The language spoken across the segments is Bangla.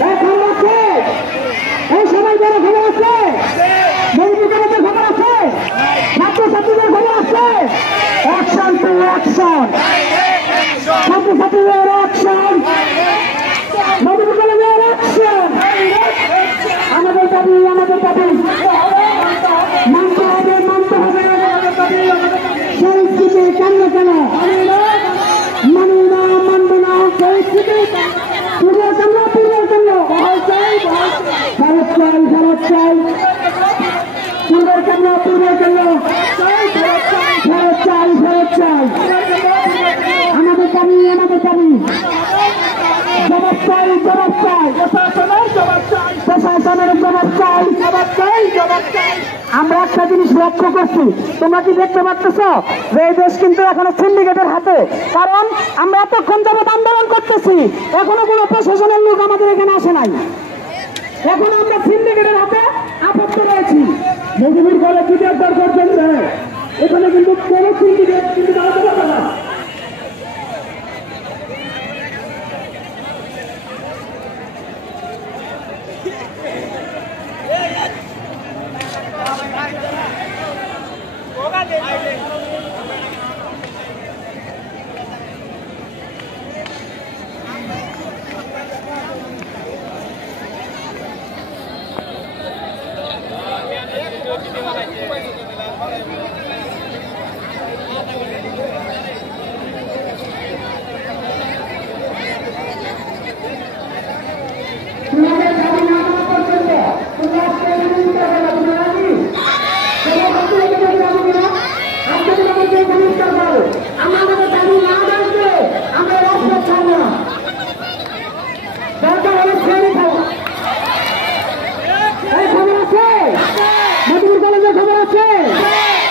খবর আছে? এই সবাই যারা খবর আছে, মৌলিকতার খবর আছে, ছাত্রছাত্রীদের খবর আছে। অ্যাকশন টু অ্যাকশন, ছাত্রছাত্রীদের অ্যাকশন, মেডিকেল কলেজের অ্যাকশন। আমাদের দাবি মানতে হবে, মানতে হবে। পরিস্থিতি কেন মানব না, মানব না। পরিস্থিতি পূর্বের জন্য ফেরত চাই, পূর্বের জন্য ফেরত চাই। আমাদের দাবি জবাব চাই, প্রশাসনের জবাব চাই। আমরা একটা জিনিস লক্ষ্য করছি, তোমরা কি দেখতে পাচ্ছ যে এই দেশ কিন্তু এখনো সিন্ডিকেটের হাতে। কারণ আমরা এতক্ষণ যাবত আন্দোলন করতেছি, এখনো কোনো প্রশাসনের লোক আমাদের এখানে আসে নাই। এখন আমরা সিন্ডিকেটের হাতে আবদ্ধ রয়েছি। মজুরির ফলে কি দরকার চলছে, এখানে কিন্তু কোন সিন্ডিকেট কিন্তু দাঁড়াতে পারবে না।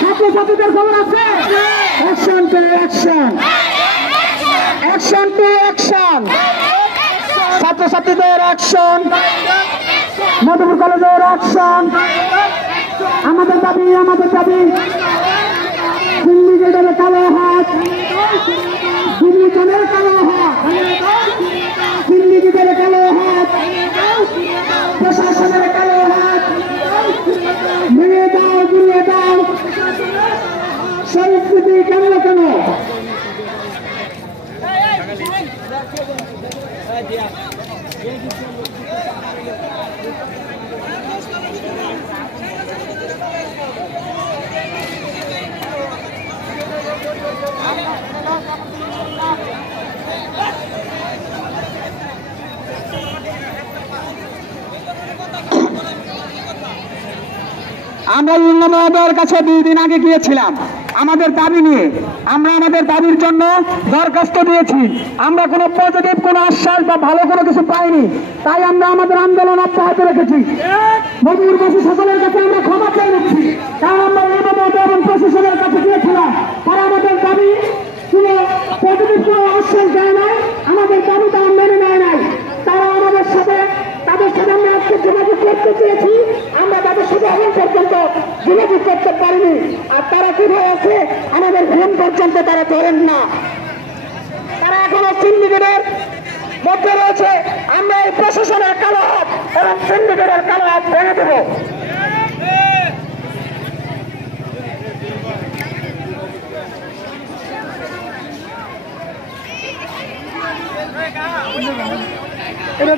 ছাত্রছাত্রীদের খবর আছে। Action to action, action to action. ছাত্রছাত্রীদের অ্যাকশন, মধুপুর কলেজের অ্যাকশন। আমাদের দাবি সিন্ডিকেটের কালো হাত, সিন্ডিকেটের কালো হাত, সিন্ডিকেটের কালো হাত, প্রশাসনের কালো হাত ভেঙে দাও, গুড়িয়ে দাও। পরিস্থিতি কেন আমরা ইউনিয়নের কাছে 2 দিন আগে গিয়েছিলাম আমাদের দাবি নিয়ে। আমরা আমাদের দাবির জন্য দরখাস্ত দিয়েছি। আমরা কোনো পজিটিভ কোনো আশ্বাস বা ভালো কোনো কিছু পাইনি, তাই আমরা আমাদের আন্দোলন অব্যাহত রেখেছি। মজুরবাসী সকলের কাছে আমরা ক্ষমা চেয়ে নিচ্ছি, কারণ আমরা এবং প্রশাসনের কাছে গিয়েছিলাম, তারা আমাদের দাবি কোনো পজিটিভ কোনো আশ্বাস দেয় নাই, আমাদের দাবি তারা মেনে নেয় নাই। তারা আমাদের সাথে তাদের সাথে আমরা আজকে যোগাযোগ করতে চেয়েছি, আমরা তাদের সাথে এখন পর্যন্ত যোগাযোগ করতে পারিনি। আর তারা কিভাবে আছে আমাদের ফোন পর্যন্ত তারা ধরেন না, তারা এখনো সিন্ডিকেটের মধ্যে রয়েছে। আমরা এই প্রশাসনের কালো হাত এবং সিন্ডিকেটের কালো হাত ভেঙে দেব। এটা